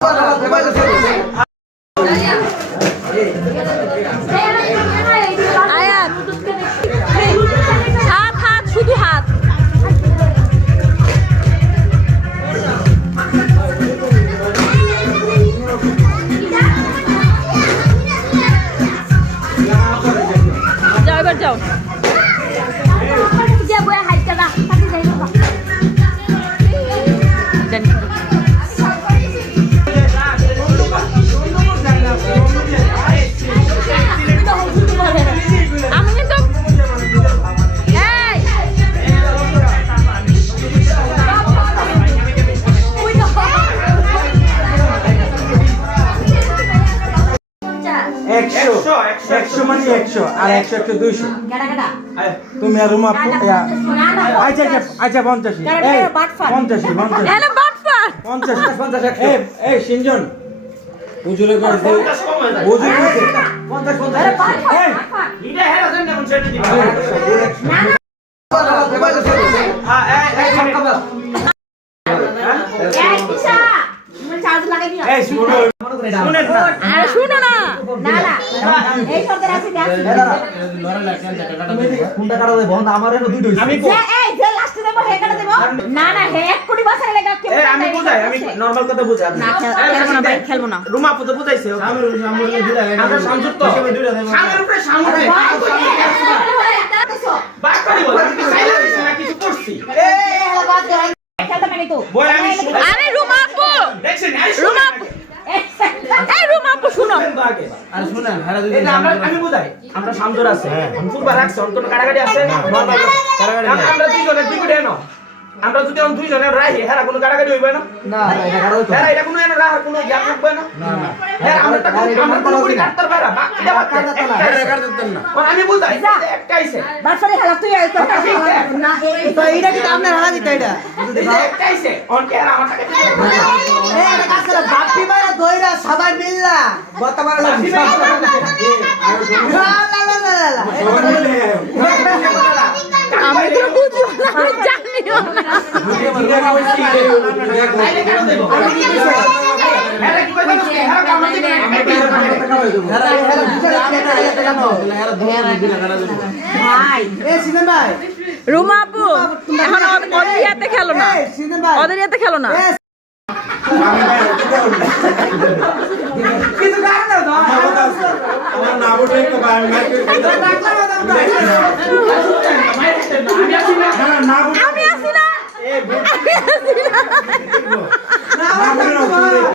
আয়াত হাত হাত শুধু হাত যাও এবার যাও আমি কিন্তু একশো মানে 100 আর 100 200 তুমি আর রুমা আচ্ছা 50 এই 50 এনে বাটফার 50 এই সিনজন হুজুরে কইছে হুজুর কইছে 50 এই এটা হেরা জন্য মন ছেড়ে দিবা এই শুনো শুনো না কোনটা কাটা দেব আমার এর দুটো আমি আমি বুঝাই আমি নরমাল কথা বুঝাই খেলবো না রুমা পুতো বুঝাইছে আমরা সংযুক্ত সামনের উপরে সামনে বাক করি বল আমি সাইলেন্স না কিছু করছি বল আমি আরে রুমা আপু দেখছেন রুমা আপু এই রুমা আপু শুনো আর শুনেন হারা দুই এটা আমি বুঝাই আমরা সামজোর আছে ফুটবল রাখছি অন্তত কাটাকাটি আছে আমরা দুইজনের দিকে দেন আমরা যদি অন দুইজনের রাহি হেরা কোনো কাটাকাটি হইবে না না এটা কাটা হইতো হেরা এটা কোনো এনে রাহার কোনো জ্ঞান থাকবে না না না হ্যাঁ আমরা তো আমরা কোনো করে কাটতে পারা বা এটা কাটা দিতেন না আমি বুঝাই একটাইছে বাসারে হালা তুই না এইটা কি আপনার হালা দিতে এটা একটাইছে অন কে আর আমার টাকা এটা কাছরা বাপি মারা দইরা সবাই মিললা বতা মারা লা আমি তো বুঝি না আমি জানিও না ভাই এ সিনেন ভাই রুমা আপু এখন ওদের ইয়াতে খেলো না সিনেন ভাই ওদের ইয়াতে খেলো না কিছু গান না দাও আমার না বলে একটু বাইরে আমি আসি না